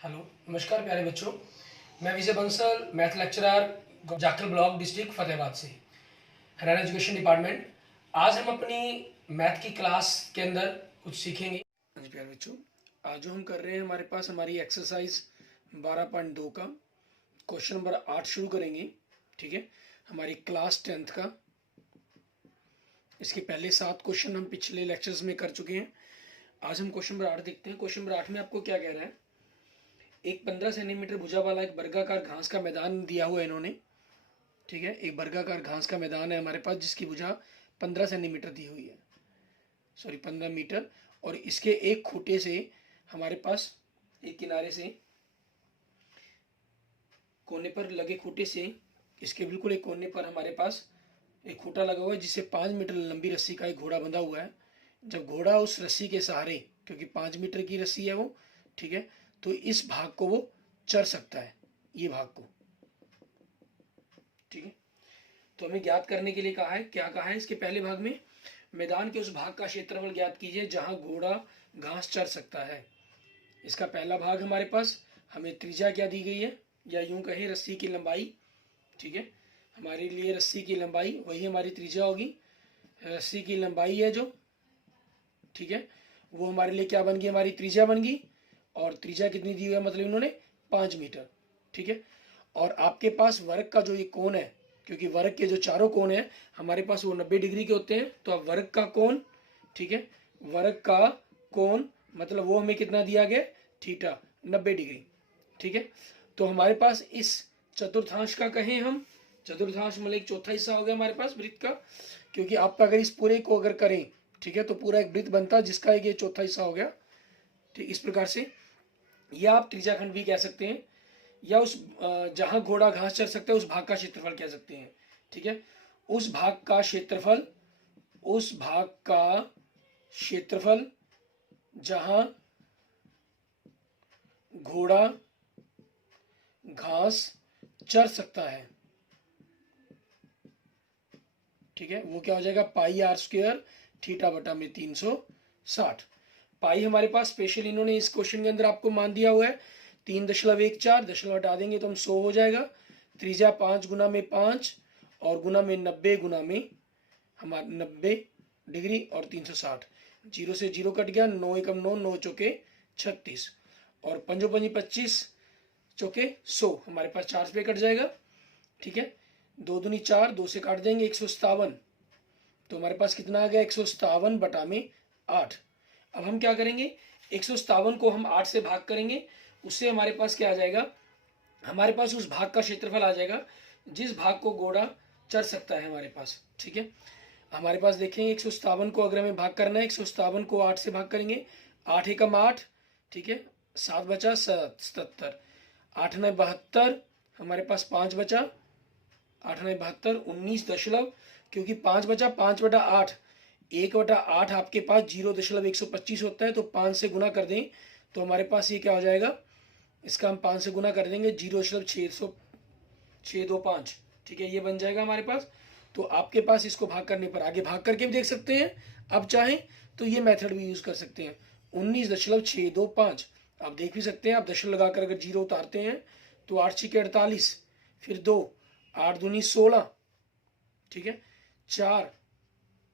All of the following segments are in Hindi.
हेलो, नमस्कार प्यारे बच्चों। मैं Vijay Bansal, math lecturer, Jakhal block, district Fatehabad से, हरियाणा एजुकेशन डिपार्टमेंट। आज हम अपनी मैथ की क्लास के अंदर कुछ सीखेंगे। हाँ जी प्यारे बच्चों, आज जो हम कर रहे हैं, हमारे पास हमारी एक्सरसाइज 12.2 का क्वेश्चन नंबर 8 शुरू करेंगे। ठीक है, हमारी क्लास 10th का। इसके पहले 7 क्वेश्चन हम पिछले लेक्चर्स में कर चुके हैं। आज हम क्वेश्चन नंबर 8 देखते हैं। क्वेश्चन नंबर 8 में आपको क्या कह रहा है? एक 15 सेंटीमीटर भुजा वाला एक वर्गाकार घास का मैदान दिया हुआ है इन्होंने। ठीक है, एक वर्गाकार घास का मैदान है हमारे पास, जिसकी भुजा 15 सेंटीमीटर दी हुई है, सॉरी 15 मीटर। और इसके एक खूंटे से हमारे पास, एक किनारे से, कोने पर लगे खूंटे से, इसके बिल्कुल एक कोने पर हमारे पास एक खूंटा लगा हुआ है, जिससे 5 मीटर लंबी रस्सी का एक घोड़ा बंधा हुआ है। जब घोड़ा उस रस्सी के सहारे, क्योंकि 5 मीटर की रस्सी है वो, ठीक है, तो इस भाग को वो चढ़ सकता है, ये भाग को। ठीक है, तो हमें ज्ञात करने के लिए कहा है, क्या कहा है इसके पहले भाग में? मैदान के उस भाग का क्षेत्रफल ज्ञात कीजिए जहां घोड़ा घास चढ़ सकता है। इसका पहला भाग हमारे पास, हमें त्रिज्या क्या दी गई है, या यूं कहें रस्सी की लंबाई। ठीक है, हमारे लिए रस्सी की लंबाई वही हमारी त्रिज्या होगी। रस्सी की लंबाई है जो, ठीक है, वो हमारे लिए क्या बन गई? हमारी त्रिज्या बन गई। और त्रिज्या कितनी दी हुई है? मतलब इन्होंने 5 मीटर। ठीक है, और आपके पास वर्ग का जो ये कोण है, क्योंकि वर्ग के जो चारों कोण है हमारे पास वो 90 डिग्री के होते हैं, तो अब वर्ग का कोण, ठीक है, वर्ग का कोण मतलब वो हमें कितना दिया गया? Theta, 90 degree. ठीक है, तो हमारे पास इस चतुर्थांश का कहें हम, चतुर्थांश मतलब एक चौथा हिस्सा हो गया हमारे पास वृत्त का, क्योंकि आप अगर इस पूरे को अगर करें, ठीक है, तो पूरा एक वृत्त बनता है जिसका एक ये चौथा हिस्सा हो गया। ठीक, इस प्रकार से, या आप त्रिज्याखंड भी कह सकते हैं, या उस जहां घोड़ा घास चर सकता है उस भाग का क्षेत्रफल कह सकते हैं। ठीक है, उस भाग का क्षेत्रफल, उस भाग का क्षेत्रफल जहां घोड़ा घास चर सकता है। ठीक है, वो क्या हो जाएगा? पाई आर स्क्वायर थीटा बटा में 360। पाई हमारे पास स्पेशल इन्होंने इस क्वेश्चन के अंदर आपको मान दिया हुआ है 3.14, दशमलव हटा देंगे तो हम 100 हो जाएगा। त्रिज्या 5 गुना में 5 और गुना में 90 गुना में हमारा 90 डिग्री और 360। जीरो से जीरो कट गया, 9 एकम 9, 9 चौके 36 और पंजो पंजी 25 चौके 100, हमारे पास 4 रुपये कट जाएगा। ठीक है, 2 दूनी 4, 2 से काट देंगे 157, तो हमारे पास कितना आ गया? 157 बटा में 8। अब हम क्या करेंगे? 157 को हम 8 से भाग करेंगे, उससे हमारे पास क्या आ जाएगा? हमारे पास उस भाग का क्षेत्रफल आ जाएगा जिस भाग को घोड़ा चढ़ सकता है हमारे पास। ठीक है, हमारे पास देखेंगे 157 को अगर हमें भाग करना है, 157 को 8 से भाग करेंगे, 8 एकम 8, ठीक है, 7 बचा 77, 8 9 72, हमारे पास 5 बचा, 8 9 72, 19 क्योंकि 5 बचा, 5 बटा 8, 1 बटा 8 आपके पास 0.125 होता है, तो 5 से गुना कर दें तो हमारे पास ये क्या हो जाएगा? इसका हम 5 से गुना कर देंगे, 0.625। ठीक है, ये बन जाएगा हमारे पास। तो आपके पास इसको भाग करने पर, आगे भाग करके भी देख सकते हैं, अब चाहें तो ये मेथड भी यूज कर सकते हैं। 19.625 आप देख भी सकते हैं। आप दशमलव लगाकर अगर जीरो उतारते हैं तो 8 छिके 48, फिर 2, 8 दूनी 16, ठीक है, 4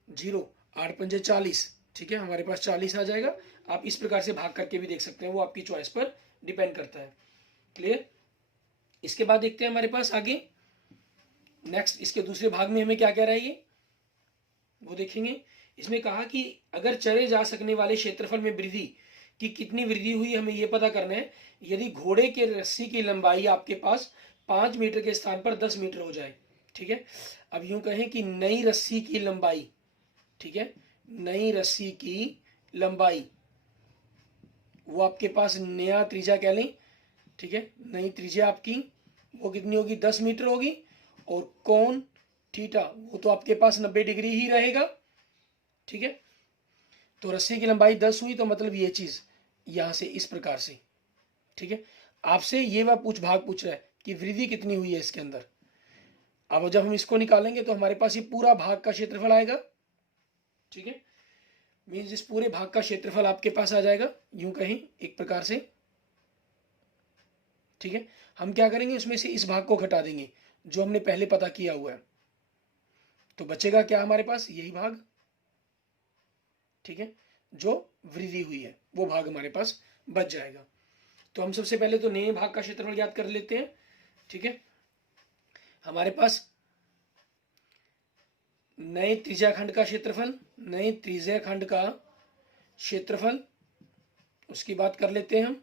0, 8 पंजे 40, ठीक है, हमारे पास 40 आ जाएगा। आप इस प्रकार से भाग करके भी देख सकते हैं, वो आपकी चॉइस पर डिपेंड करता है। क्लियर? इसके बाद देखते हैं हमारे पास आगे नेक्स्ट, इसके दूसरे भाग में हमें क्या कह रहा है ये, वो देखेंगे। इसमें कहा कि अगर चरे जा सकने वाले क्षेत्रफल में वृद्धि की कितनी वृद्धि हुई, हमें यह पता करना है। यदि घोड़े के रस्सी की लंबाई आपके पास 5 मीटर के स्थान पर 10 मीटर हो जाए। ठीक है, अब यूं कहें कि नई रस्सी की लंबाई, ठीक है, नई रस्सी की लंबाई, वो आपके पास नया त्रिज्या कह लें, ठीक है, नई त्रिज्या आपकी वो कितनी होगी? 10 मीटर होगी। और कोण थीटा वो तो आपके पास 90 डिग्री ही रहेगा। ठीक है, तो रस्सी की लंबाई 10 हुई, तो मतलब ये चीज यहां से इस प्रकार से। ठीक है, आपसे ये वह भाग पूछ रहा है कि वृद्धि कितनी हुई है इसके अंदर। अब जब हम इसको निकालेंगे तो हमारे पास ये पूरा भाग का क्षेत्रफल आएगा। ठीक है, मीन्स इस पूरे भाग का क्षेत्रफल आपके पास आ जाएगा, यूं कहें एक प्रकार से। ठीक है, हम क्या करेंगे, उसमें से इस भाग को घटा देंगे जो हमने पहले पता किया हुआ है, तो बचेगा क्या हमारे पास, यही भाग, ठीक है, जो वृद्धि हुई है वो भाग हमारे पास बच जाएगा। तो हम सबसे पहले तो नए भाग का क्षेत्रफल ज्ञात कर लेते हैं। ठीक है, हमारे पास नए त्रिज्याखंड का क्षेत्रफल, नए त्रिज्याखंड का क्षेत्रफल, उसकी बात कर लेते हैं हम।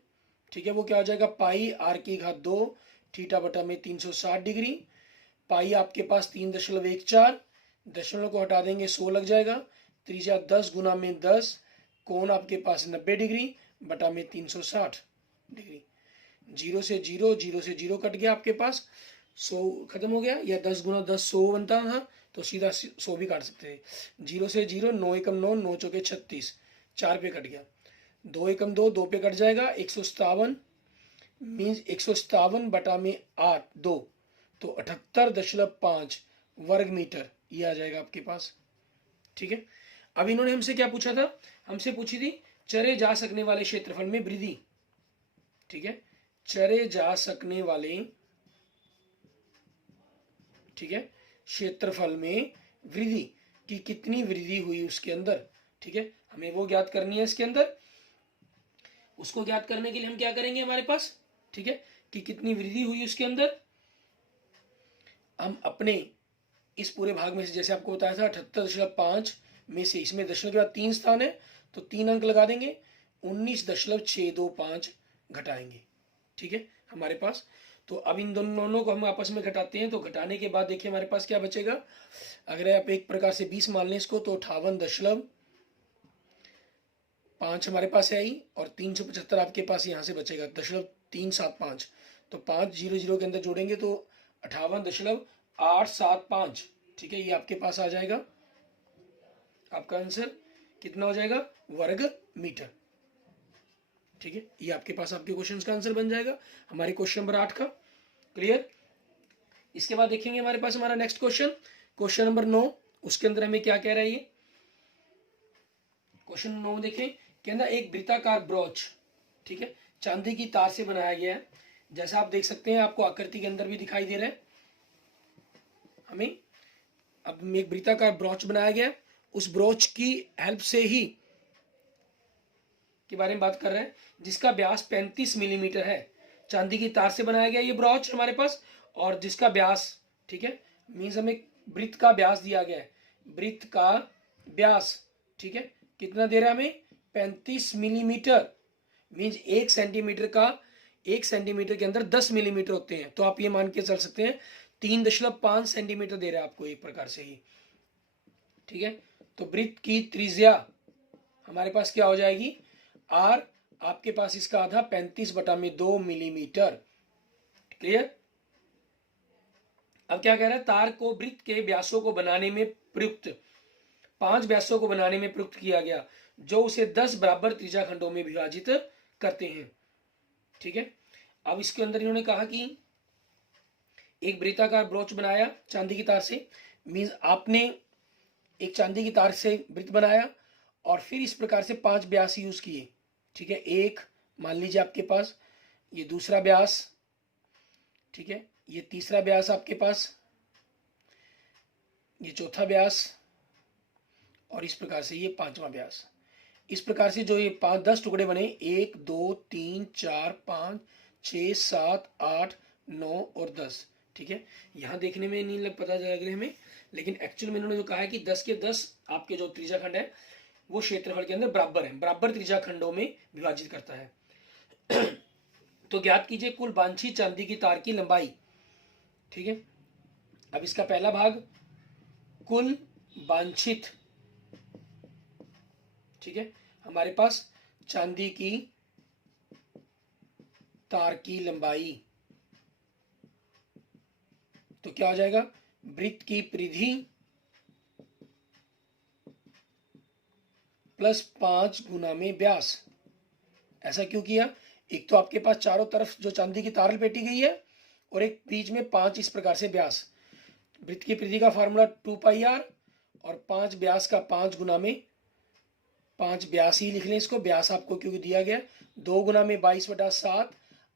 ठीक है, वो क्या हो जाएगा, पाई आर की घात 2 थीटा बटा में 360 डिग्री। पाई आपके पास 3.14, दशमलव को हटा देंगे 100 लग जाएगा, त्रिज्या 10 गुना में 10, कोण आपके पास 90 डिग्री बटा में 360 डिग्री। 0 से 0, 0 से 0 कट गया आपके पास, 100 खत्म हो गया, या 10 गुना 10 100 बनता था, तो सीधा 100 भी काट सकते हैं। 0 से 0, 9 एकम 9, 9 चौके 36, 4 पे कट गया, 2 एकम 2, 2 पे कट जाएगा, 157 मीन्स 157 बटा में 8 2, तो 78.5 वर्ग मीटर ये आ जाएगा आपके पास। ठीक है, अब इन्होंने हमसे क्या पूछा था, हमसे पूछी थी चरे जा सकने वाले क्षेत्रफल में वृद्धि। ठीक है, चरे जा सकने वाले, ठीक है, क्षेत्रफल में वृद्धि की कितनी वृद्धि हुई उसके अंदर। ठीक है, हमें वो ज्ञात करनी है इसके अंदर। उसको ज्ञात करने के लिए हम क्या करेंगे हमारे पास, ठीक है, कि कितनी वृद्धि हुई उसके अंदर। हम अपने इस पूरे भाग में से, जैसे आपको बताया था 78.5 में से, इसमें दशमलव के बाद 3 स्थान है तो 3 अंक लगा देंगे, 19.625 घटाएंगे। ठीक है, हमारे पास, तो अब इन दोनों को हम आपस में घटाते हैं, तो घटाने के बाद देखिए हमारे पास क्या बचेगा। अगर आप एक प्रकार से 20 मान लें इसको, तो 58.5 हमारे पास है आई, और 375 आपके पास यहाँ से बचेगा 0.375, तो 5 0 0 के अंदर जोड़ेंगे तो 58.875। ठीक है, ये आपके पास आ जाएगा, आपका आंसर कितना हो जाएगा, वर्ग मीटर। ठीक है, ये आपके पास आपके क्वेश्चन का आंसर बन जाएगा, हमारे क्वेश्चन नंबर 8 का। क्लियर। इसके बाद देखेंगे हमारे पास हमारा नेक्स्ट क्वेश्चन, क्वेश्चन नंबर 9। उसके अंदर हमें क्या कह रहा है, ये क्वेश्चन 9 देखें, कहना एक वृत्ताकार ब्रॉच, ठीक है, चांदी की तार से बनाया गया है। जैसा आप देख सकते हैं, आपको आकृति के अंदर भी दिखाई दे रहा है हमें। अब एक वृत्ताकार ब्रॉच बनाया गया, उस ब्रॉच की हेल्प से ही के बारे में बात कर रहे हैं, जिसका व्यास 35 मिलीमीटर है। चांदी की तार से बनाया गया ये ब्रॉच हमारे पास, और जिसका व्यास, ठीक है, मीन्स हमें वृत्त का व्यास दिया गया है, वृत्त का व्यास, ठीक है, कितना दे रहा है हमें, 35 मिलीमीटर, मीन्स 1 सेंटीमीटर का, 1 सेंटीमीटर के अंदर 10 मिलीमीटर होते हैं, तो आप ये मान के चल सकते हैं 3.5 सेंटीमीटर दे रहा है आपको एक प्रकार से ही। ठीक है, तो वृत्त की त्रिज्या हमारे पास क्या हो जाएगी, आर, आपके पास इसका आधा 35/2 मिलीमीटर। क्लियर। अब क्या कह रहा है, तार को वृत्त के व्यासों को बनाने में प्रयुक्त, 5 व्यासों को बनाने में प्रयुक्त किया गया, जो उसे 10 बराबर त्रिज्याखंडों में विभाजित करते हैं। ठीक है, अब इसके अंदर इन्होंने कहा कि एक वृत्ताकार ब्रॉच बनाया चांदी की तार से, मीन्स आपने एक चांदी की तार से वृत्त बनाया, और फिर इस प्रकार से 5 व्यास यूज किए। ठीक है, एक मान लीजिए आपके पास, ये दूसरा व्यास, ठीक है, ये तीसरा व्यास आपके पास, ये चौथा व्यास, और इस प्रकार से ये 5वां व्यास। इस प्रकार से जो ये 10 टुकड़े बने, 1 2 3 4 5 6 7 8 9 और 10। ठीक है, यहाँ देखने में नहीं पता लग रहा है हमें, लेकिन एक्चुअल में इन्होंने जो कहा है कि 10 के 10 आपके जो त्रिज्याखंड है वो क्षेत्रफल के अंदर बराबर है, बराबर त्रिज्याखंडों में विभाजित करता है। तो ज्ञात कीजिए कुल वांछित चांदी की तार की लंबाई। ठीक है, अब इसका पहला भाग, कुल वांछित, ठीक है, हमारे पास चांदी की तार की लंबाई, तो क्या हो जाएगा, वृत्त की परिधि प्लस 5 गुना में व्यास। ऐसा क्यों किया, एक तो आपके पास चारों तरफ जो चांदी की तार लपेटी गई है, और एक बीच में 5 इस प्रकार से व्यास। वृत्त की परिधि का फार्मूला 2πr, और 5 व्यास का 5 गुना में 5 व्यास ही लिख लें इसको, व्यास आपको क्योंकि दिया गया, 2 गुना में 22/7,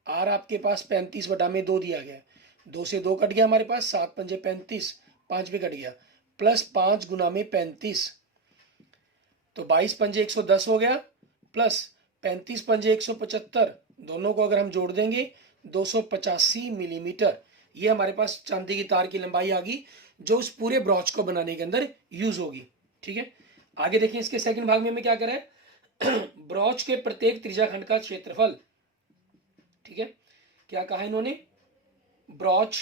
आर आपके पास 35/2 दिया गया है, 2 से 2 कट गया हमारे पास, 7 पंजे 35, 5 पे कट गया, प्लस 5 गुना में 35, तो 22 पंजे 110 हो गया, प्लस 35 पंजे 175, दोनों को अगर हम जोड़ देंगे 285 मिलीमीटर, ये हमारे पास चांदी की तार की लंबाई आ गई जो उस पूरे ब्रॉच को बनाने के अंदर यूज होगी। ठीक है, आगे देखिए इसके सेकंड भाग में हमें क्या करा है ब्रॉच के प्रत्येक त्रिज्याखंड का क्षेत्रफल। ठीक है, क्या कहा इन्होंने, ब्रॉच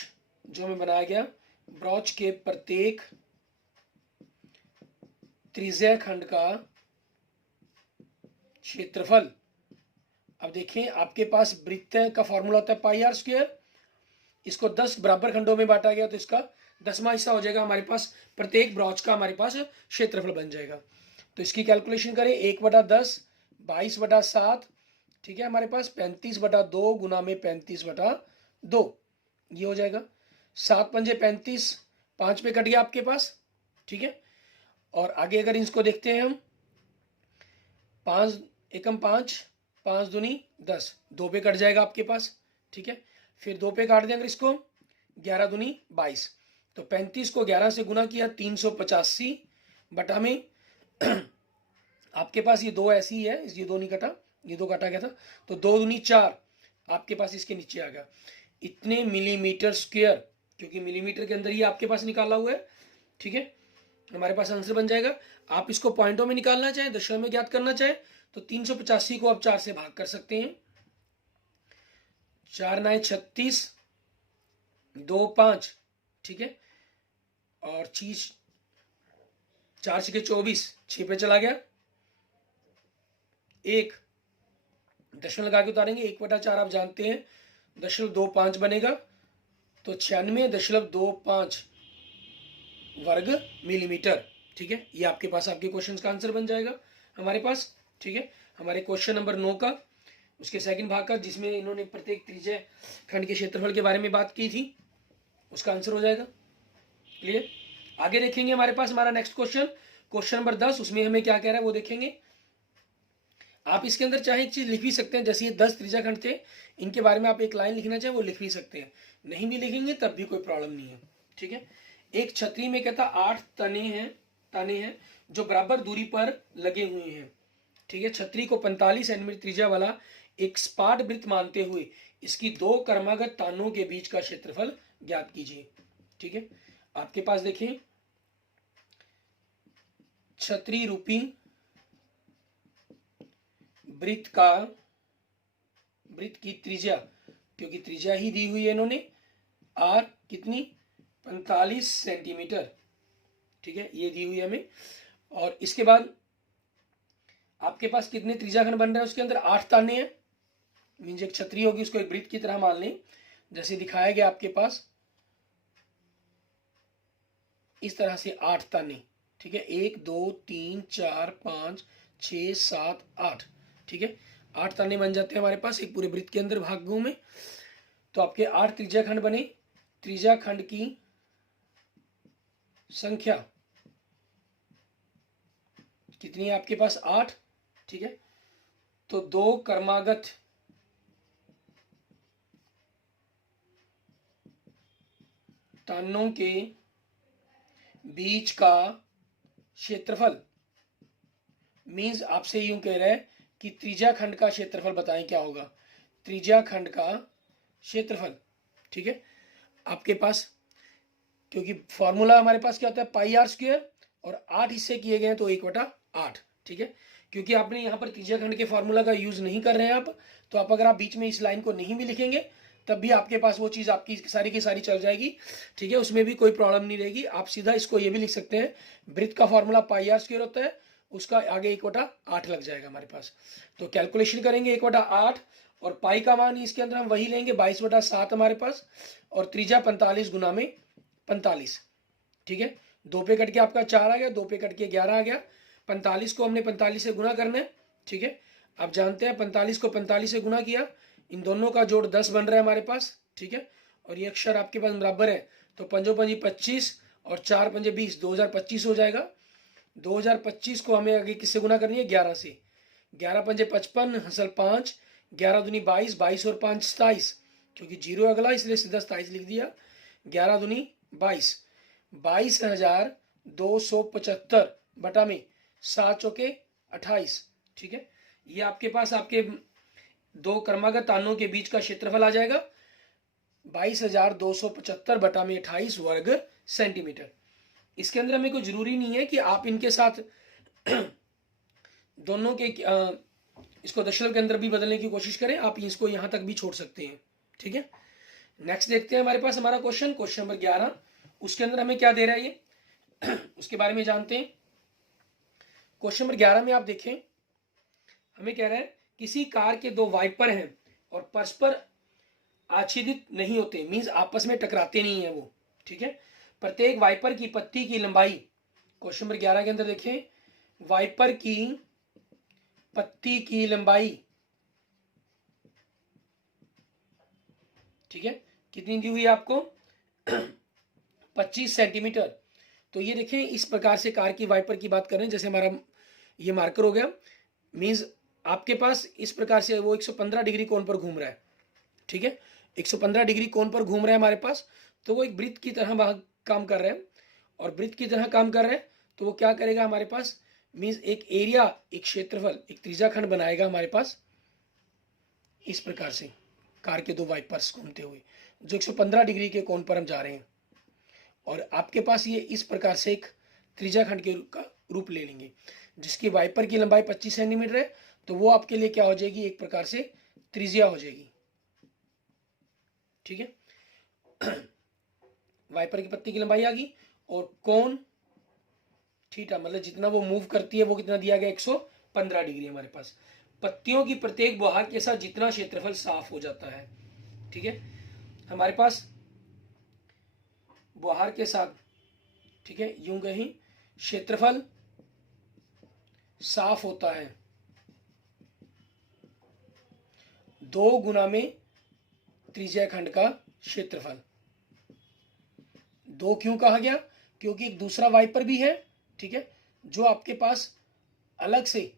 जो हमें बनाया गया, ब्रॉच के प्रत्येक त्रिज्याखंड का क्षेत्रफल। अब देखें आपके पास वृत्त का फॉर्मूला होता है पाई आर स्क्वायर, इसको 10 बराबर खंडों में बांटा गया तो इसका 10वां हिस्सा हो जाएगा हमारे पास, प्रत्येक ब्रॉच का हमारे पास क्षेत्रफल बन जाएगा। तो इसकी कैलकुलेशन करें, 1/10 22/7, ठीक है, हमारे पास 35/2 गुना में 35/2, ये हो जाएगा। 7 पंजे 35, 5 पे कट गया आपके पास। ठीक है, और आगे अगर इसको देखते हैं हम, 5 एकम 5, 5 दूनी 10, 2 पे कट जाएगा आपके पास। ठीक है, फिर 2 पे काट दें अगर इसको, 11 दूनी 22, तो 35 को 11 से गुना किया 385 बटा में आपके पास ये 2 ऐसी ही है, ये 2 नहीं कटा, ये 2 काटा गया था, तो 2 दूनी 4 आपके पास इसके नीचे आ गया, इतने मिलीमीटर स्क्वायर, क्योंकि मिलीमीटर के अंदर ही आपके पास निकाला हुआ है। ठीक है, हमारे पास आंसर बन जाएगा। आप इसको पॉइंटों में निकालना चाहें, दशमलव में ज्ञात करना चाहें तो 385 को आप 4 से भाग कर सकते हैं, 4 9 36, 2 5, ठीक है, और चीज 4 6 24, 6 पे चला गया, 1 दशमलव लगा के उतारेंगे, 1/4 आप जानते हैं 0.25 बनेगा, तो 96.25 वर्ग मिलीमीटर। ठीक है, ये आपके पास आपके क्वेश्चन का आंसर बन जाएगा हमारे पास। ठीक है, हमारे क्वेश्चन नंबर 9 का उसके सेकंड भाग का, जिसमें इन्होंने प्रत्येक त्रिज्या खंड के क्षेत्रफल के बारे में बात की थी, उसका आंसर हो जाएगा। क्लियर, आगे देखेंगे हमारे पास हमारा नेक्स्ट क्वेश्चन, क्वेश्चन नंबर 10, उसमें हमें क्या कह रहा है वो देखेंगे। आप इसके अंदर चाहे एक चीज लिख भी सकते हैं, जैसे ये 10 त्रिज्याखंड थे, इनके बारे में आप एक लाइन लिखना चाहे वो लिख भी सकते हैं, नहीं भी लिखेंगे तब भी कोई प्रॉब्लम नहीं है। ठीक है, एक छतरी में कहता 8 ताने हैं जो बराबर दूरी पर लगे हुए हैं। ठीक है, छतरी को 45 सेंटीमीटर त्रिज्या वाला एक स्पाट वृत्त मानते हुए इसकी 2 क्रमागत तानों के बीच का क्षेत्रफल ज्ञात कीजिए। ठीक है, आपके पास देखिए छतरी रूपी वृत्त की त्रिज्या, क्योंकि त्रिज्या ही दी हुई है इन्होंने, आर कितनी 45 सेंटीमीटर। ठीक है, ये दी हुई है हमें, और इसके बाद आपके पास कितने त्रिज्याखंड बन रहे हैं, उसके अंदर 8 ताने हैं, मीन्स एक छतरी होगी उसको एक वृत्त की तरह मान लें, जैसे दिखाया गया आपके पास इस तरह से 8 ताने। ठीक है, 1 2 3 4 5 6 7 8, ठीक है, 8 ताने बन जाते हैं हमारे पास एक पूरे वृत्त के अंदर भागों में। तो आपके 8 त्रिज्याखंड बने, त्रिज्याखंड की संख्या कितनी है आपके पास 8। ठीक है, तो 2 क्रमागत तानों के बीच का क्षेत्रफल, मीन्स आपसे यूं कह रहा है कि त्रिज्याखंड का क्षेत्रफल बताएं क्या होगा, त्रिज्याखंड का क्षेत्रफल। ठीक है, आपके पास क्योंकि फॉर्मूला हमारे पास क्या होता है पाई आर स्क्वायर, और 8 हिस्से किए गए हैं तो 1/8। ठीक है, क्योंकि आपने यहाँ पर त्रिज्याखंड के फॉर्मूला का यूज नहीं कर रहे हैं आप, तो आप अगर आप बीच में इस लाइन को नहीं भी लिखेंगे तब भी आपके पास वो चीज आपकी सारी की सारी चल जाएगी। ठीक है, उसमें भी कोई प्रॉब्लम नहीं रहेगी। आप सीधा इसको ये भी लिख सकते हैं, वृत्त का फॉर्मूला पाई आर स्क्वायर होता है, उसका आगे 1/8 लग जाएगा हमारे पास। तो कैलकुलेशन करेंगे 1/8, और पाई का मान इसके अंदर हम वही लेंगे 22/7 हमारे पास, और त्रिज्या 45 गुना में 45। ठीक है, 2 पे कट के आपका 4 आ गया, 2 पे कट के 11 आ गया, 45 को हमने 45 से गुना करना है। ठीक है, आप जानते हैं 45 को 45 से गुना किया, इन दोनों का जोड़ 10 बन रहा है हमारे पास। ठीक है, और ये अक्षर आपके पास बराबर है, तो 5 5 25 और 4 5 20, 2025 हो जाएगा। 2025 को हमें आगे किससे गुना करनी है 11 से, 11 5 55 हसल 5, 11 दूनी 22, 22 और 5 27, क्योंकि जीरो अगला इसलिए सीधा 27 लिख दिया। 11 दूनी 22, 22,275 बटा में 7 चौके 28। ठीक है, ये आपके पास आपके दो क्रमागत तानों के बीच का क्षेत्रफल आ जाएगा 22,275 बटा में 28 वर्ग सेंटीमीटर। इसके अंदर हमें कोई जरूरी नहीं है कि आप इनके साथ दोनों के इसको दशमलव के अंदर भी बदलने की कोशिश करें, आप इसको यहां तक भी छोड़ सकते हैं। ठीक है, नेक्स्ट देखते हैं हमारे पास हमारा क्वेश्चन नंबर 11। उसके अंदर हमें क्या दे रहा है ये उसके बारे में जानते हैं। क्वेश्चन नंबर 11 में आप देखें, हमें कह रहा है किसी कार के दो वाइपर हैं और परस्पर आच्छादित नहीं होते, मींस आपस में टकराते नहीं है वो। ठीक है, प्रत्येक वाइपर की पत्ती की लंबाई, क्वेश्चन नंबर 11 के अंदर देखें, वाइपर की पत्ती की लंबाई, ठीक है, कितनी दी हुई है आपको 25 सेंटीमीटर। तो ये देखें, इस प्रकार से कार की वाइपर की बात कर रहे हैं, जैसे हमारा ये मार्कर हो गया, मींस आपके पास इस प्रकार से वो 115 डिग्री कोण पर घूम रहा है। ठीक है, 115 डिग्री कोण पर घूम रहा है हमारे पास, तो वो एक वृत्त की तरह वहां काम कर रहे हैं। और वृत्त की तरह काम कर रहे हैं तो वो क्या करेगा हमारे पास, मींस एक एरिया, एक क्षेत्रफल, एक त्रिज्याखंड बनाएगा हमारे पास इस प्रकार से, कार के दो वाइपर्स घूमते हुए जो 115 डिग्री के कोण पर हम जा रहे हैं। और आपके पास ये इस प्रकार से एक त्रिज्याखंड के रूप ले लेंगे, जिसकी वाइपर की लंबाई 25 सेंटीमीटर है, तो वो आपके लिए क्या हो जाएगी, एक प्रकार से त्रिज्या हो जाएगी। ठीक है, वाइपर की पत्ती की लंबाई आ गई, और कोण थीटा, मतलब जितना वो मूव करती है वो कितना दिया गया 115 डिग्री हमारे पास। पत्तियों की प्रत्येक बुहार के साथ जितना क्षेत्रफल साफ हो जाता है। ठीक है, हमारे पास बुहार के साथ, ठीक है, यूं कहीं क्षेत्रफल साफ होता है 2 गुना में त्रिज्याखंड का क्षेत्रफल। 2 क्यों कहा गया, क्योंकि एक दूसरा वाइपर भी है, ठीक है, जो आपके पास अलग से,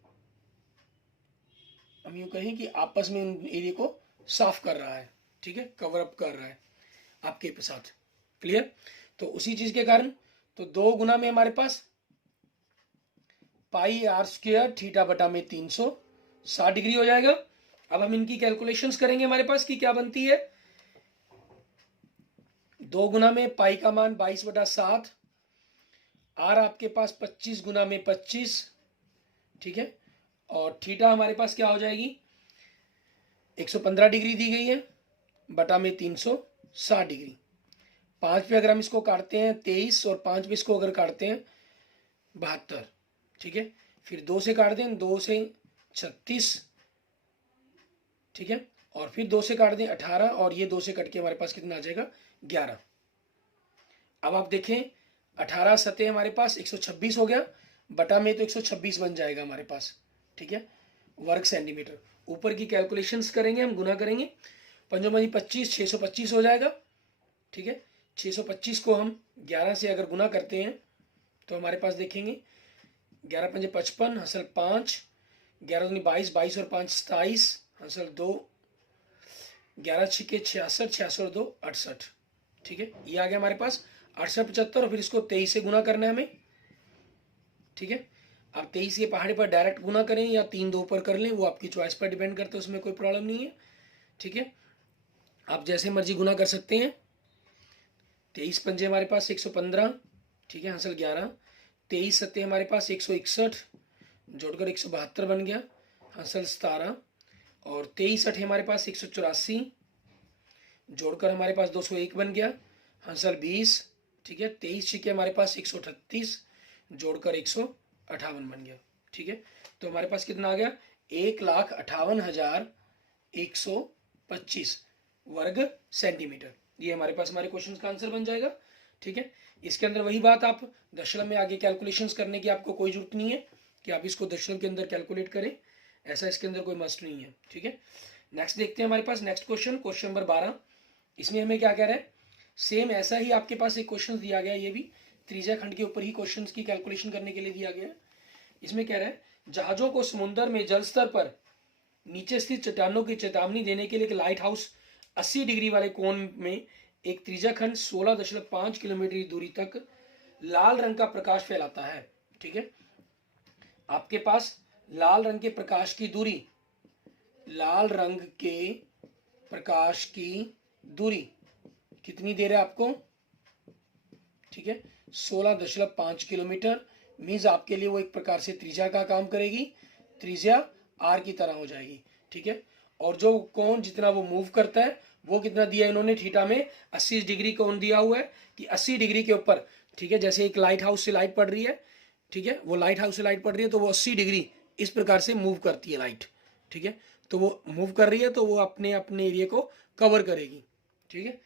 हम यूं कहें कि आपस में उन एरिया को साफ कर रहा है। ठीक है, कवर अप कर रहा है आपके साथ। क्लियर, तो उसी चीज के कारण तो 2 गुना में हमारे पास पाई आर स्क्वायर थीटा बटा में 360 डिग्री हो जाएगा। अब हम इनकी कैलकुलेशंस करेंगे, हमारे पास की क्या बनती है, 2 गुना में पाई का मान 22/7, आर आपके पास 25 गुना में 25, ठीक है, और थीटा हमारे पास क्या हो जाएगी 115 डिग्री दी गई है बटा में 360 डिग्री। 5 पे अगर हम इसको काटते हैं 23, और 5 पे इसको अगर काटते हैं 72, ठीक है, फिर 2 से काट दें, 2 से 36, ठीक है, और फिर 2 से काट दें 18, और ये 2 से कट के हमारे पास कितना आ जाएगा 11। अब आप देखें 18 सतह हमारे पास 126 हो गया, बटा में तो 126 बन जाएगा हमारे पास। ठीक है, वर्ग सेंटीमीटर। ऊपर की कैलकुलेशंस करेंगे हम, गुना करेंगे, 5 25, 625 हो जाएगा। ठीक है, 625 को हम 11 से अगर गुना करते हैं तो हमारे पास देखेंगे 11 पंजे 55, हसल 5, 11 दूनी 22, 22 और 5 27, हसल 2, 11 छिके 66, 66 और 2 68। ठीक है, ये आ गया हमारे पास 68 75, और फिर इसको 23 से गुना करना है हमें। ठीक है, आप 23 के पहाड़ी पर डायरेक्ट गुना करें या 3 2 पर कर लें, वो आपकी चॉइस पर डिपेंड करता है, उसमें कोई प्रॉब्लम नहीं है। ठीक है, आप जैसे मर्जी गुना कर सकते हैं। 23 पंजे हमारे पास 115, ठीक है, हासिल 11, 23 सत्ते हमारे पास 161, जोड़कर 172 बन गया, हासिल 17, और 23 अठे हमारे पास 184, जोड़कर हमारे पास 201 बन गया, हासिल 20। ठीक है, 23 छिके हमारे पास 138, जोड़कर 158 बन गया। ठीक है, तो हमारे पास कितना आ गया 1,58,125 वर्ग सेंटीमीटर। ये हमारे पास हमारे क्वेश्चन का आंसर बन जाएगा। ठीक है, इसके अंदर वही बात, आप दशमलव में आगे कैलकुलेशंस करने की आपको कोई जरूरत नहीं है कि आप इसको दशमलव के अंदर कैलकुलेट करें, ऐसा इसके अंदर कोई मस्ट नहीं है। ठीक है, नेक्स्ट देखते हैं हमारे पास नेक्स्ट क्वेश्चन नंबर 12। इसमें हमें क्या कह रहा है, सेम ऐसा ही आपके पास एक क्वेश्चन दिया गया है, ये भी त्रिज्याखंड के ऊपर ही क्वेश्चंस की कैलकुलेशन करने के लिए दिया गया है। इसमें कह रहा है जहाजों को समुद्र में जल स्तर पर नीचे स्थित चट्टानों की चेतावनी देने के लिए एक लाइट हाउस 80 डिग्री वाले कोण में एक त्रिज्या खंड 16.5 किलोमीटर की दूरी तक लाल रंग का प्रकाश फैलाता है। ठीक है, आपके पास लाल रंग के प्रकाश की दूरी, लाल रंग के प्रकाश की दूरी कितनी दे रहा है आपको? ठीक है, 16.5 किलोमीटर मीन्स आपके लिए वो एक प्रकार से त्रिज्या का काम करेगी, त्रिज्या आर की तरह हो जाएगी। ठीक है, और जो कोण जितना वो मूव करता है वो कितना दिया इन्होंने थीटा में? 80 डिग्री कोण दिया हुआ है कि 80 डिग्री के ऊपर, ठीक है, जैसे एक लाइट हाउस से लाइट पड़ रही है, ठीक है, वो लाइट हाउस से लाइट पड़ रही है तो वो 80 डिग्री इस प्रकार से मूव करती है लाइट। ठीक है, तो वो मूव कर रही है तो वो अपने अपने एरिया को कवर करेगी। ठीक है,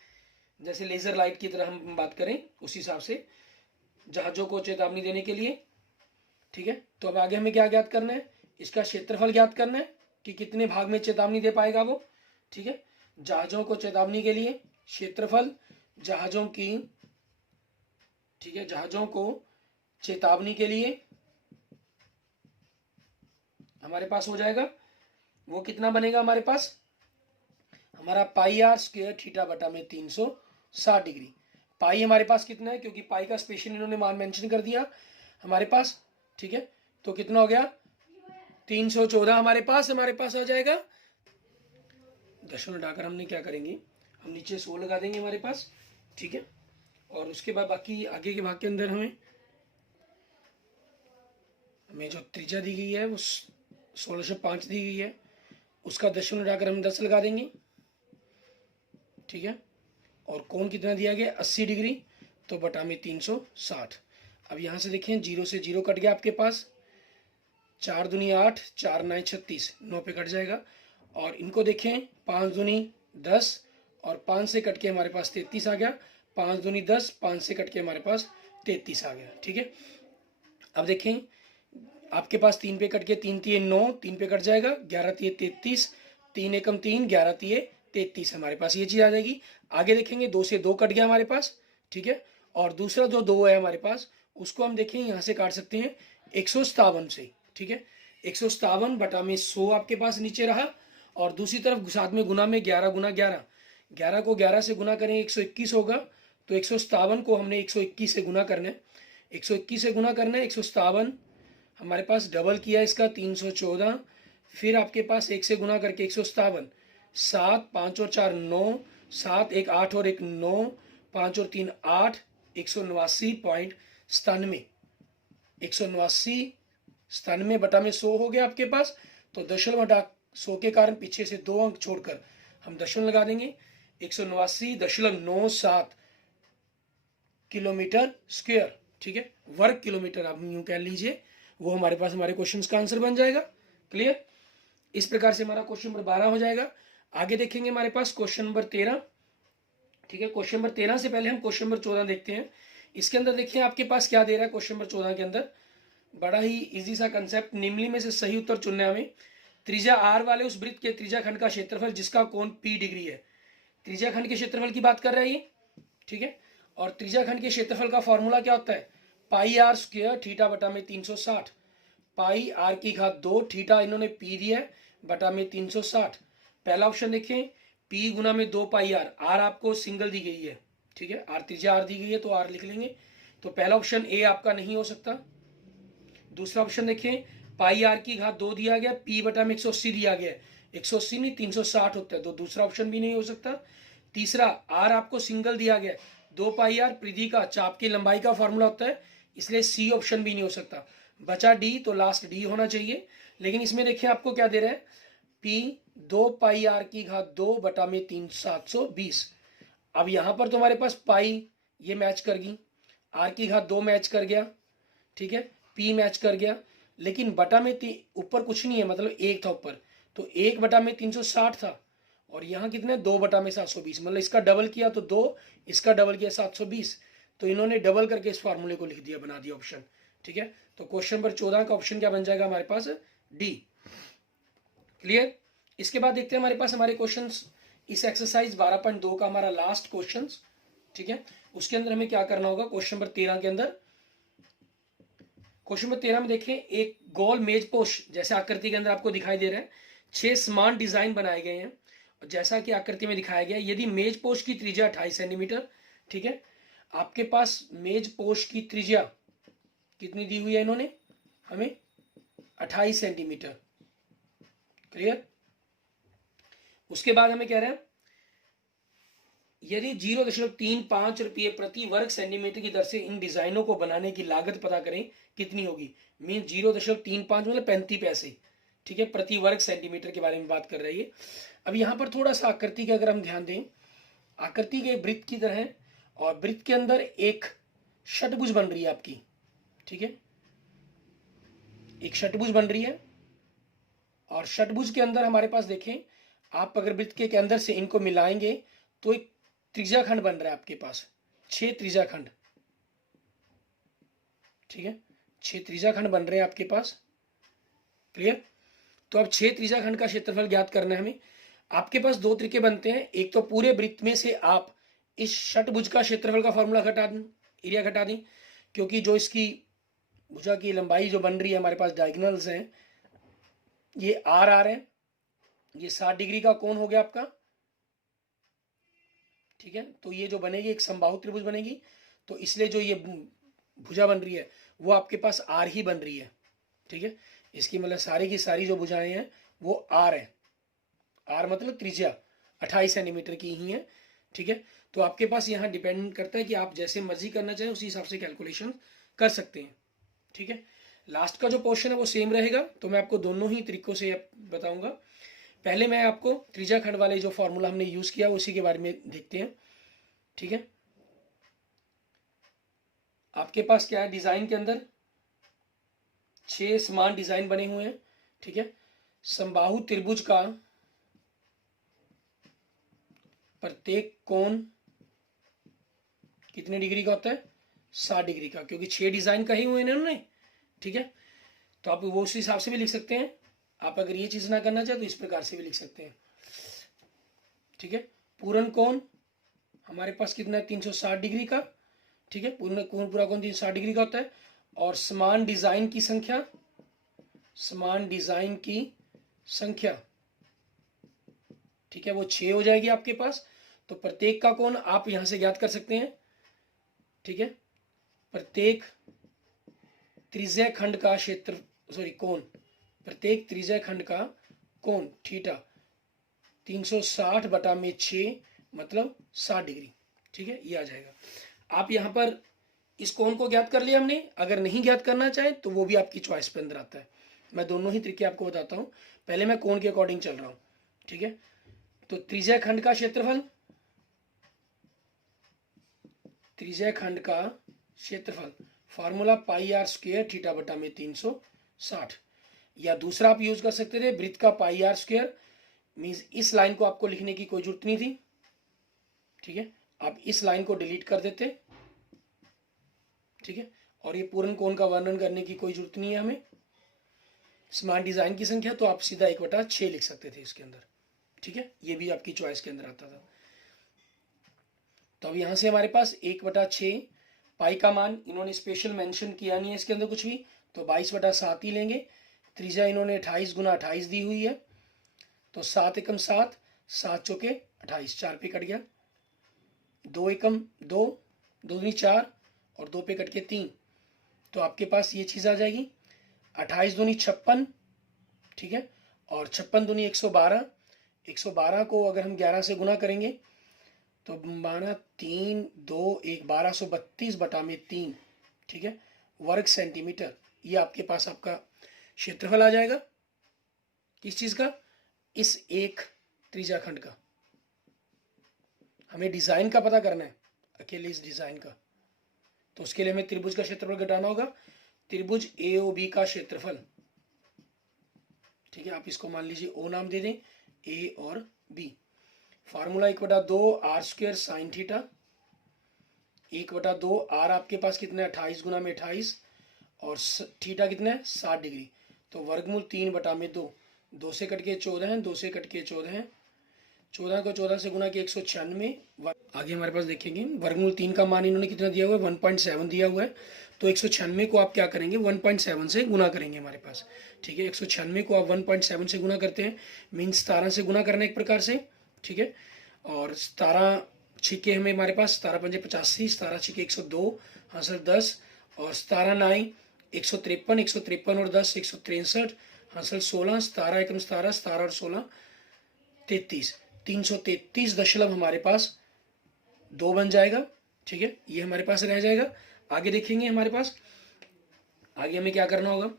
जैसे लेजर लाइट की तरह हम बात करें उसी हिसाब से जहाजों को चेतावनी देने के लिए। ठीक है, तो अब आगे हमें क्या ज्ञात करना है? इसका क्षेत्रफल ज्ञात करना है कि कितने भाग में चेतावनी दे पाएगा वो। ठीक है, जहाजों को चेतावनी के लिए क्षेत्रफल जहाजों की, ठीक है, जहाजों को चेतावनी के लिए हमारे पास हो जाएगा, वो कितना बनेगा हमारे पास? हमारा पाई आर स्क्वायर थीटा बटा में 360 डिग्री। पाई हमारे पास कितना है? क्योंकि पाई का स्पेशल इन्होंने मान मेंशन कर दिया हमारे पास। ठीक है, तो कितना हो गया? 314 हमारे पास आ जाएगा। दशमलव हटाकर हमने क्या करेंगे, हम नीचे 100 लगा देंगे हमारे पास। ठीक है, और उसके बाद बाकी आगे के भाग के अंदर हमें जो त्रिज्या दी गई है वो 1605 दी गई है, उसका दशमलव हटाकर हम 10 लगा देंगे। ठीक है, और कोण कितना दिया गया? 80 डिग्री, तो बटा में 360। अब यहाँ से देखें, 0 से 0 कट गया आपके पास, 4 दूनी 8, 4 9 36, 9 पे कट जाएगा। और इनको देखें, 5 दूनी 10 और 5 से कट के हमारे पास 33 आ गया। 5 दूनी 10, 5 से कट के हमारे पास 33 आ गया। ठीक है, अब देखें आपके पास 3 पे कट के 3 तिये 9, 3 पे कट जाएगा, 11 तिये 33, 3 एकम 3, 11 तिये 33 हमारे पास ये चीज़ आ जाएगी। आगे देखेंगे 2 से 2 कट गया हमारे पास। ठीक है, और दूसरा जो 2 है हमारे पास उसको हम देखें यहाँ से काट सकते हैं 157 से। ठीक है, 157 बटा में 100 आपके पास नीचे रहा, और दूसरी तरफ साथ में गुना में 11 गुना 11, 11 को 11 से गुना करें 121 होगा, तो 157 को हमने 121 से गुना करना है, 121 से गुना करना है। 157 हमारे पास डबल किया इसका 314, फिर आपके पास 1 से गुना करके 157, 7, 5 और 4 9, 7 1 8 और 1 9, 5 और 3 8, 189.97, 189 बटा में 100 हो गया आपके पास। तो दशमलव हटा 100 के कारण पीछे से 2 अंक छोड़कर हम दशमलव लगा देंगे, 189.97 किलोमीटर स्क्वायर। ठीक है, वर्ग किलोमीटर आप यूं कह लीजिए, वो हमारे पास हमारे क्वेश्चन का आंसर बन जाएगा। क्लियर? इस प्रकार से हमारा क्वेश्चन नंबर 12 हो जाएगा। आगे देखेंगे हमारे पास क्वेश्चन नंबर 13। ठीक है, क्वेश्चन नंबर 13 से पहले हम क्वेश्चन नंबर 14 देखते हैं। इसके अंदर देखिए आपके पास क्या दे रहा है क्वेश्चन नंबर 14 के अंदर, बड़ा ही इजी सा कंसेप्ट, निम्नलिखित में से सही उत्तर चुनना है हमें। त्रिज्या आर वाले उस वृत्त के त्रिज्या खंड का क्षेत्रफल जिसका कोण P डिग्री है। त्रिज्या खंड के क्षेत्रफल की बात कर रहा है ये। ठीक है, और त्रिज्या खंड के क्षेत्रफल का फॉर्मूला क्या होता है? पाई आर स्क्वायर थीटा बटा में 360, पाई आर की घात 2, थीटा इन्होंने P दिया है बटा में 360। पहला ऑप्शन देखें, P गुना में 2 पाई आर, आर आपको सिंगल दी गई है। ठीक है, आर त्रिज्या आर दी गई है तो आर लिख लेंगे, तो पहला ऑप्शन ए आपका नहीं हो सकता। दूसरा ऑप्शन देखें, पाई आर की घात 2 दिया गया, P बटा में 180 दिया गया, 180 नहीं 360 होता है, तो दूसरा ऑप्शन भी नहीं हो सकता। तीसरा, आर आपको सिंगल दिया गया, 2 पाई आर परिधि का चाप की लंबाई का फॉर्मूला होता है, इसलिए सी ऑप्शन भी नहीं हो सकता। बचा डी, तो लास्ट डी होना चाहिए। लेकिन इसमें देखिए आपको क्या दे रहा है, P 2 पाई आर की घात 2 बटा में 720। अब यहां पर तो हमारे पास पाई ये मैच कर गई, आर की घात 2 मैच कर गया, ठीक है, P मैच कर गया, लेकिन बटा में ऊपर कुछ नहीं है, मतलब 1 था ऊपर, तो 1 बटा में 360 था, और यहाँ कितना है 2 बटा में 720, मतलब इसका डबल किया तो 2, इसका डबल किया 720, तो इन्होंने डबल करके इस फार्मूले को लिख दिया, बना दिया ऑप्शन। ठीक है, तो क्वेश्चन नंबर 14 का ऑप्शन क्या बन जाएगा हमारे पास? डी। क्लियर? इसके बाद देखते हैं हमारे पास हमारे क्वेश्चंस, इस एक्सरसाइज 12.2 का हमारा लास्ट क्वेश्चन। ठीक है, उसके अंदर हमें क्या करना होगा क्वेश्चन नंबर 13 के अंदर। क्वेश्चन नंबर 13 में देखें, एक गोल मेज पोश जैसे आकृति के अंदर आपको दिखाई दे रहा है, 6 समान डिजाइन बनाए गए हैं। और जैसा कि आकृति में दिखाया गया, यदि मेज पोस्ट की त्रिज्या 28 सेंटीमीटर, ठीक है, आपके पास मेज पोस्ट की त्रिज्या कितनी दी हुई है इन्होंने हमें, 28 सेंटीमीटर। क्लियर। उसके बाद हमें कह रहे हैं यदि 0.35 रुपये प्रति वर्ग सेंटीमीटर की दर से इन डिजाइनों को बनाने की लागत पता करें कितनी होगी। मीन 0.35 मतलब 35 पैसे, ठीक है, प्रति वर्ग सेंटीमीटर के बारे में बात कर रही है। अब यहां पर थोड़ा सा आकृति के अगर हम ध्यान दें, आकृति के वृत्त की तरह है और वृत्त के अंदर एक षटभुज बन रही है आपकी, ठीक है, एक षटभुज बन रही है। और षटभुज के अंदर हमारे पास देखें, आप अगर वृत्त के अंदर से इनको मिलाएंगे तो एक त्रिज्या खंड बन रहा है आपके पास, 6 त्रिज्या खंड, ठीक है, 6 त्रिज्या खंड बन रहे हैं आपके पास। क्लियर। तो अब 6 त्रिज्या खंड का क्षेत्रफल ज्ञात करना है हमें। आपके पास दो तरीके बनते हैं, एक तो पूरे वृत्त में से आप इस षटभुज का क्षेत्रफल का फॉर्मूला घटा दें, एरिया घटा दें, क्योंकि जो इसकी भुजा की लंबाई जो बन रही है हमारे पास डायगोनल्स हैं, ये आर आर है, ये 60 डिग्री का कोण हो गया आपका, ठीक है। तो ये जो बनेगी एक समबाहु त्रिभुज बनेगी, तो इसलिए जो ये भुजा बन रही है वो आपके पास आर ही बन रही है, ठीक है। इसकी मतलब सारी की सारी जो भुजाएं हैं वो आर है, आर मतलब त्रिज्या 28 सेंटीमीटर की ही है, ठीक है। तो आपके पास यहाँ डिपेंड करता है कि आप जैसे मर्जी करना चाहें उसी हिसाब से कैलकुलेशन कर सकते हैं, ठीक है। लास्ट का जो पोर्शन है वो सेम रहेगा, तो मैं आपको दोनों ही तरीकों से बताऊंगा। पहले मैं आपको त्रिज्या खंड वाले जो फॉर्मूला हमने यूज किया उसी के बारे में देखते हैं, ठीक है। आपके पास क्या है, डिजाइन के अंदर 6 समान डिजाइन बने हुए हैं, ठीक है। समबाहु त्रिभुज का प्रत्येक कोण कितने डिग्री का होता है, 60 डिग्री का, क्योंकि 6 डिजाइन कहे हुए हैं इन्होंने, ठीक है। तो आप वो उस हिसाब से भी लिख सकते हैं। आप अगर ये चीज ना करना चाहे तो इस प्रकार से भी लिख सकते हैं, ठीक है। पूर्ण कोण हमारे पास कितना है, 360 डिग्री का, ठीक है। पूर्ण कोण, पूरा कोण 360 डिग्री का होता है। और समान डिजाइन की संख्या, समान डिजाइन की संख्या, ठीक है, वो 6 हो जाएगी आपके पास। तो प्रत्येक का कोण आप यहां से ज्ञात कर सकते हैं, ठीक है। प्रत्येक त्रिज्या खंड का क्षेत्र, सॉरी कोण, प्रत्येक त्रिज्या खंड का कोण थीटा 360 बटा में 6 मतलब 60 डिग्री, ठीक है, ये आ जाएगा। आप यहां पर इस कोण को ज्ञात कर लिया हमने, अगर नहीं ज्ञात करना चाहे तो वो भी आपकी चॉइस पे अंदर आता है। मैं दोनों ही तरीके आपको बताता हूं, पहले मैं कोण के अकॉर्डिंग चल रहा हूं, ठीक है। तो त्रिज्या खंड का क्षेत्रफल, त्रिज्या खंड का क्षेत्रफल formula pi R square theta बटा में 360, या दूसरा आप यूज कर सकते थे वृत्त का पाई आर स्क्वायर, मीन्स इस लाइन को आपको लिखने की कोई जरूरत नहीं थी, ठीक है, आप इस लाइन को डिलीट कर देते, ठीक है। और ये पूर्ण कोण का वर्णन करने की कोई जरूरत नहीं है हमें। समान डिजाइन की संख्या तो आप सीधा 1/6 लिख सकते थे इसके अंदर, ठीक है, ये भी आपकी चॉइस के अंदर आता था। तो अब यहां से हमारे पास 1/6, पाई का मान इन्होंने स्पेशल मेंशन किया नहीं है इसके अंदर कुछ भी, तो 22/7 ही लेंगे। त्रिज्या इन्होंने 28 गुना 28 दी हुई है, तो 7 एकम 7, 7 चौके 28, 4 पे कट गया, 2 एकम 2, 2 दूनी 4 और 2 पे कट के 3, तो आपके पास ये चीज आ जाएगी 28 दूनी 56, ठीक है, और 56 दूनी 112, 112 को अगर हम 11 से गुना करेंगे तो 12 3 2 1 1232 बटा में 3, ठीक है, वर्ग सेंटीमीटर। ये आपके पास आपका क्षेत्रफल आ जाएगा, किस चीज का, इस एक त्रिज्या खंड का। हमें डिजाइन का पता करना है, अकेले इस डिजाइन का, तो उसके लिए हमें त्रिभुज का क्षेत्रफल घटाना होगा, त्रिभुज AOB का क्षेत्रफल, ठीक है। आप इसको मान लीजिए O नाम दे दें, A और B। Formula 1/2 R square sine theta, 1/2 R आपके पास कितना है 28 गुना में 28, और थीटा कितना है 60 डिग्री, तो वर्गमूल 3/2, 2 से कट के 14 है, 2 से कट के 14 है, 14 को 14 से गुना किया 196। आगे हमारे पास देखेंगे वर्गमूल 3 का मान इन्होंने कितना दिया हुआ है, 1.7 दिया हुआ है। तो 196 को आप क्या करेंगे, 1.7 से गुना करेंगे हमारे पास। ठीक है, 196 को आप 1.7 से गुना करते हैं, मीन्स 17 से गुना करना एक प्रकार से। ठीक है, और 17 छिके हमें हमारे पास 17 पंजे 85, 17 छिके 102, हासिल 10, और 17 नाई 153, 153 और 10 163, हासिल 16, 17 एकम 17, 17 और 16 33, 333 दशमलव हमारे पास 2 बन जाएगा। ठीक है, ये हमारे पास रह जाएगा। आगे देखेंगे हमारे पास आगे हमें क्या करना होगा।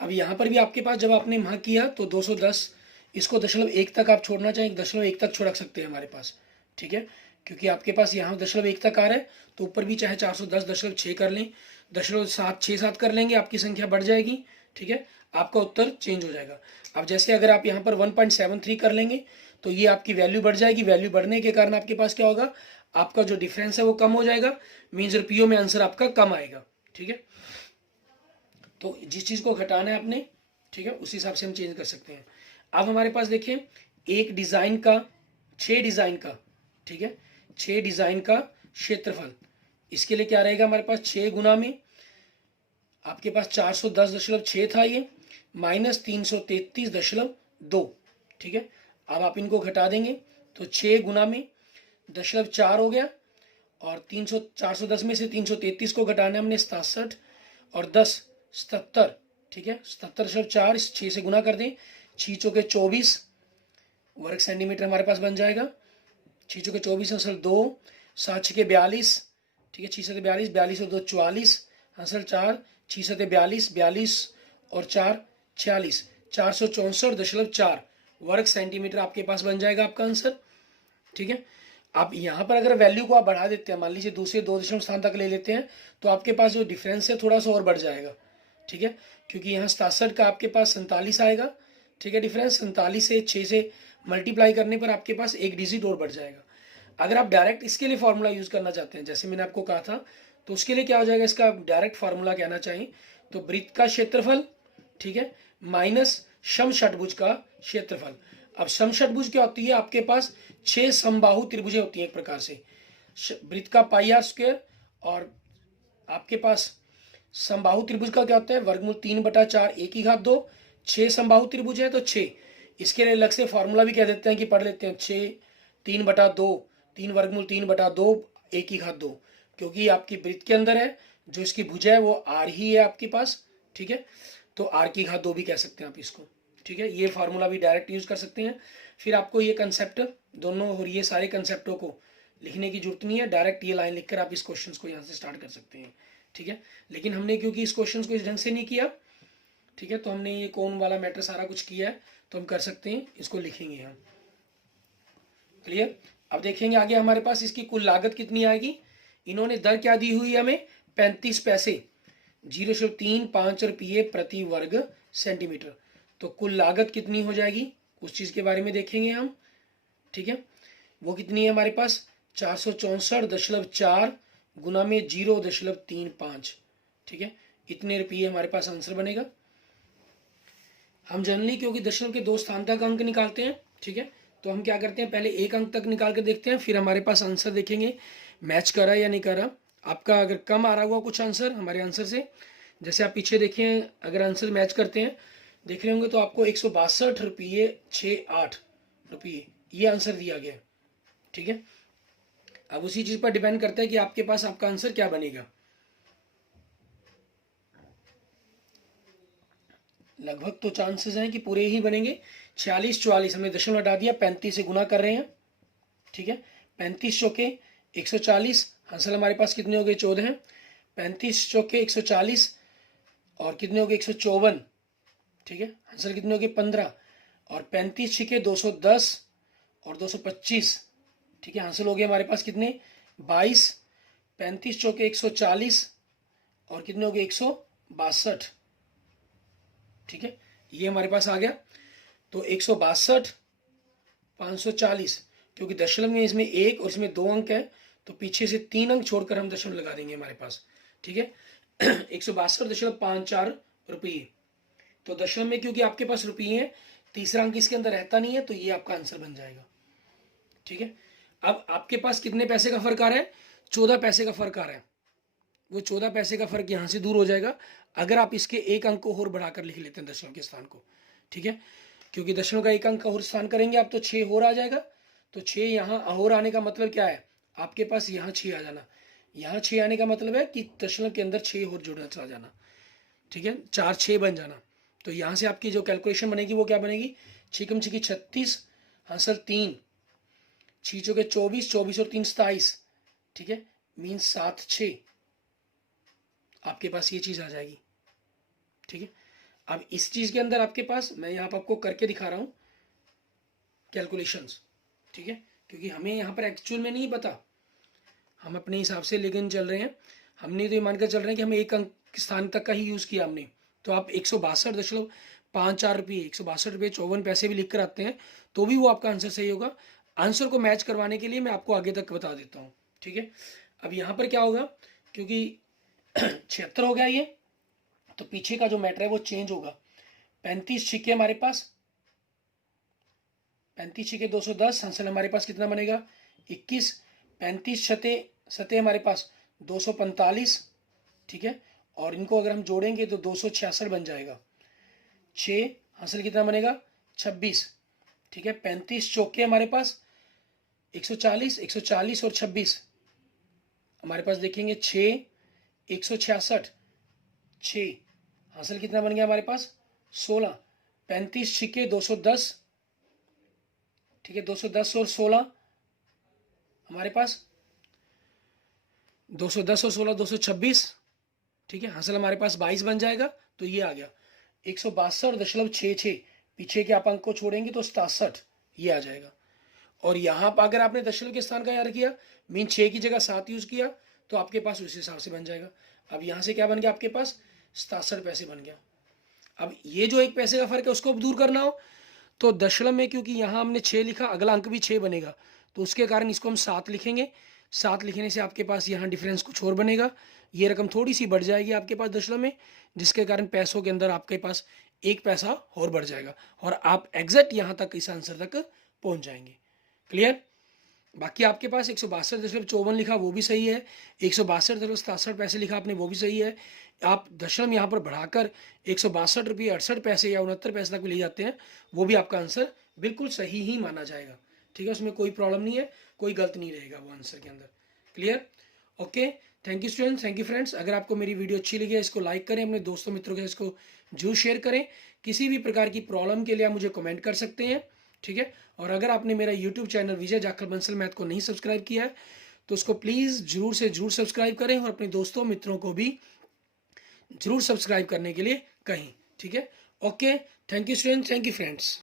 अब यहाँ पर भी आपके पास जब आपने वहाँ किया तो 210, इसको 0.1 तक आप छोड़ना चाहें, 0.1 तक छोड़ सकते हैं हमारे पास। ठीक है, क्योंकि आपके पास यहाँ 0.1 तक आ रहा है, तो ऊपर भी चाहे 410.6 कर लें, 0.767 कर लेंगे, आपकी संख्या बढ़ जाएगी। ठीक है, आपका उत्तर चेंज हो जाएगा। अब जैसे अगर आप यहाँ पर 1.73 कर लेंगे तो ये आपकी वैल्यू बढ़ जाएगी। वैल्यू बढ़ने के कारण आपके पास क्या होगा, आपका जो डिफरेंस है वो कम हो जाएगा, मीन्स रुपयों में आंसर आपका कम आएगा। ठीक है, तो जिस चीज़ को घटाना है आपने, ठीक है, उस हिसाब से हम चेंज कर सकते हैं। अब हमारे पास देखिए एक डिज़ाइन का 6 डिज़ाइन का, ठीक है, 6 डिज़ाइन का क्षेत्रफल, इसके लिए क्या रहेगा हमारे पास, 6 गुना में आपके पास 410.6 था ये, माइनस 333.2। ठीक है, अब आप इनको घटा देंगे तो 6 गुना में 0.4 हो गया, और 410 में से 333 को घटाना हमने 67, और 10 77। ठीक है, 77.4, इस 6 से गुना कर दें, 6 चौके 24 वर्ग सेंटीमीटर हमारे पास बन जाएगा। 6 चौके 24 असल 2, 7 छके 42। ठीक है, 6 सते 42, 42 और 2 44, असल 4, 6 सते 42, 42 और 4 46, 464.4 वर्ग सेंटीमीटर आपके पास बन जाएगा आपका आंसर। ठीक है, आप यहाँ पर अगर वैल्यू को आप बढ़ा देते हैं, मान लीजिए दूसरे 2 दशमलव स्थान तक ले लेते हैं, तो आपके पास जो डिफरेंस है थोड़ा सा और बढ़ जाएगा। ठीक है, क्योंकि यहाँ 67 का आपके पास 47 आएगा। ठीक है, डिफरेंस 47 से 6 से मल्टीप्लाई करने पर आपके पास एक डिजिट और बढ़ जाएगा। अगर आप डायरेक्ट इसके लिए फॉर्मूला यूज़ करना चाहते हैं, जैसे मैंने आपको कहा था, तो उसके लिए क्या हो जाएगा, इसका डायरेक्ट फार्मूला कहना चाहिए तो वृत्त का क्षेत्रफल, ठीक है, माइनस समषटभुज का क्षेत्रफल। अब समषटभुज क्या होती है, आपके पास 6 समबाहु त्रिभुजें होती हैं एक प्रकार से, वृत्त का पाई आर स्क्वायर, और आपके पास समबाहु त्रिभुज का क्या होता है, वर्गमूल 3/4 1 की घात 2। 6 समबाहु त्रिभुज है तो 6, इसके लिए अलग से फॉर्मूला भी कह देते हैं कि पढ़ लेते हैं, 6 3/2, 3 वर्गमूल 3/2 1 की घात 2, क्योंकि आपकी वृत्त के अंदर है, जो इसकी भुजा है वो आर ही है आपके पास। ठीक है, तो आर की घात 2 भी कह सकते हैं आप इसको। ठीक है, ये फार्मूला भी डायरेक्ट यूज कर सकते हैं। फिर आपको ये कंसेप्ट दोनों और ये सारे कंसेप्टों को लिखने की जरूरत नहीं है, डायरेक्ट ये लाइन लिखकर आप इस क्वेश्चन को यहाँ से स्टार्ट कर सकते हैं। ठीक है, लेकिन हमने क्योंकि इस क्वेश्चन को इस ढंग से नहीं किया, ठीक है, तो हमने ये कौन वाला मैटर सारा कुछ किया है, तो हम कर सकते हैं, इसको लिखेंगे हम। क्लियर। अब देखेंगे आगे हमारे पास इसकी कुल लागत कितनी आएगी। इन्होंने दर क्या दी हुई है हमें, 35 पैसे, 0.35 रुपये प्रति वर्ग सेंटीमीटर। तो कुल लागत कितनी हो जाएगी उस चीज़ के बारे में देखेंगे हम। ठीक है, वो कितनी है हमारे पास, 464.4 गुना में 0.35। ठीक है, इतने रुपये हमारे पास आंसर बनेगा। हम जनरली क्योंकि दशमलव के 2 स्थान तक अंक निकालते हैं, ठीक है, तो हम क्या करते हैं, पहले एक अंक तक निकाल कर देखते हैं, फिर हमारे पास आंसर देखेंगे मैच कर रहा है या नहीं कर रहा। आपका अगर कम आ रहा हुआ कुछ आंसर हमारे आंसर से, जैसे आप पीछे देखें, अगर आंसर मैच करते हैं, देख रहे होंगे, तो आपको 162.68 रुपये ये आंसर दिया गया। ठीक है, अब उसी चीज़ पर डिपेंड करता है कि आपके पास आपका आंसर क्या बनेगा। लगभग तो चांसेस हैं कि पूरे ही बनेंगे। 46 44 हमने दशमलव हटा दिया, 35 से गुना कर रहे हैं। ठीक है, 35 चौके 140, हासिल हमारे पास कितने हो गए, 14 हैं। 35 चौके 140 और कितने हो गए, 154। ठीक है, हासिल कितने हो गए, 15, और 35 छिके 210 और 225। ठीक है, हासिल हो गए हमारे पास कितने, 22। 35 चौके 140 और कितने हो गए, 162। ठीक है, ये हमारे पास आ गया। तो 162 540, क्योंकि दशमलव में इसमें 1 और इसमें 2 अंक है, तो पीछे से 3 अंक छोड़कर हम दशमलव लगा देंगे हमारे पास। ठीक है, 162.54 रुपये। तो दशमलव में क्योंकि आपके पास रुपये है, तीसरा अंक इसके अंदर रहता नहीं है, तो ये आपका आंसर बन जाएगा। ठीक है, अब आपके पास कितने पैसे का फर्क आ रहा है? 14 पैसे का फर्क आ रहा है। वो 14 पैसे का फर्क यहाँ से दूर हो जाएगा अगर आप इसके एक अंक को और बढ़ाकर लिख लेते हैं दशमलव के स्थान को। ठीक है, क्योंकि दशमलव का एक अंक का और स्थान करेंगे आप तो 6 और आ जाएगा। तो 6 यहाँ और आने का मतलब क्या है? आपके पास यहाँ 6 आ जाना। यहाँ 6 आने का मतलब है कि दशमलव के अंदर 6 और जुड़ना चला जाना। ठीक है, 4 6 बन जाना। तो यहाँ से आपकी जो कैलकुलेशन बनेगी वो क्या बनेगी? 6 6 36, हाँ सर 3, 6 चौके 24, 24 और 3 27। ठीक है, मीन्स 7 6 आपके पास ये चीज़ आ जाएगी। ठीक है, अब इस चीज़ के अंदर आपके पास मैं यहाँ पर आपको करके दिखा रहा हूँ कैलकुलेशंस। ठीक है, क्योंकि हमें यहाँ पर एक्चुअल में नहीं पता, हम अपने हिसाब से लेकिन चल रहे हैं। हमने तो ये मानकर चल रहे हैं कि हमें एक अंक स्थान तक का ही यूज़ किया हमने। तो आप 162.54 रुपये, 162 रुपये 54 पैसे भी लिख कर आते हैं तो भी वो आपका आंसर सही होगा। आंसर को मैच करवाने के लिए मैं आपको आगे तक बता देता हूँ। ठीक है, अब यहाँ पर क्या होगा, क्योंकि 76 हो गया ये, तो पीछे का जो मैटर है वो चेंज होगा। 35 छिके हमारे पास, 35 छिके 210, आंसर हमारे पास कितना बनेगा? 21। 35 शते सते हमारे पास 245। ठीक है, और इनको अगर हम जोड़ेंगे तो 266 बन जाएगा। 6 हासिल कितना बनेगा? 26। ठीक है, 35 चौके हमारे पास 140, 140 और 26 हमारे पास देखेंगे 6, 166, 6 हासिल कितना बन गया हमारे पास? 16। 35 छिके 210। ठीक है, 210 और 16 हमारे पास 210 और 16 226। ठीक है, हासिल हमारे पास 22 बन जाएगा। तो ये आ गया 162.66। पीछे के आप अंक को छोड़ेंगे तो 67 ये आ जाएगा। और यहाँ पर अगर आपने दशमलव के स्थान का याद किया, मीन 6 की जगह 7 यूज किया तो आपके पास उस हिसाब से बन जाएगा। अब यहाँ से क्या बन गया आपके पास? 67 पैसे बन गया। अब ये जो 1 पैसे का फर्क है उसको दूर करना हो तो दशमलव में, क्योंकि यहाँ हमने 6 लिखा, अगला अंक भी 6 बनेगा तो उसके कारण इसको हम 7 लिखेंगे। 7 लिखने से आपके पास यहाँ डिफरेंस कुछ और बनेगा, ये रकम थोड़ी सी बढ़ जाएगी आपके पास दशमलव में, जिसके कारण पैसों के अंदर आपके पास 1 पैसा और बढ़ जाएगा और आप एग्जैक्ट यहाँ तक इस आंसर तक पहुँच जाएंगे। क्लियर? बाकी आपके पास 162.54 लिखा वो भी सही है, 162.67 पैसे लिखा आपने वो भी सही है। आप दशमलव यहाँ पर बढ़ाकर 162 रुपये 68 पैसे या 69 पैसे तक भी ले जाते हैं, वो भी आपका आंसर बिल्कुल सही ही माना जाएगा। ठीक है, उसमें कोई प्रॉब्लम नहीं है, कोई गलत नहीं रहेगा वो आंसर के अंदर। Clear? Okay, thank you students, thank you friends. अगर आपको मेरी वीडियो अच्छी लगी है इसको लाइक करें, अपने दोस्तों मित्रों के साथ इसको जरूर शेयर करें। किसी भी प्रकार की प्रॉब्लम के लिए आप मुझे कमेंट कर सकते हैं। ठीक है, और अगर आपने मेरा यूट्यूब चैनल विजय जाखड़ बंसल मैथ को नहीं सब्सक्राइब किया है तो उसको प्लीज़ जरूर से जरूर सब्सक्राइब करें और अपने दोस्तों मित्रों को भी जरूर सब्सक्राइब करने के लिए कहें। ठीक है, okay, thank you students, thank you friends.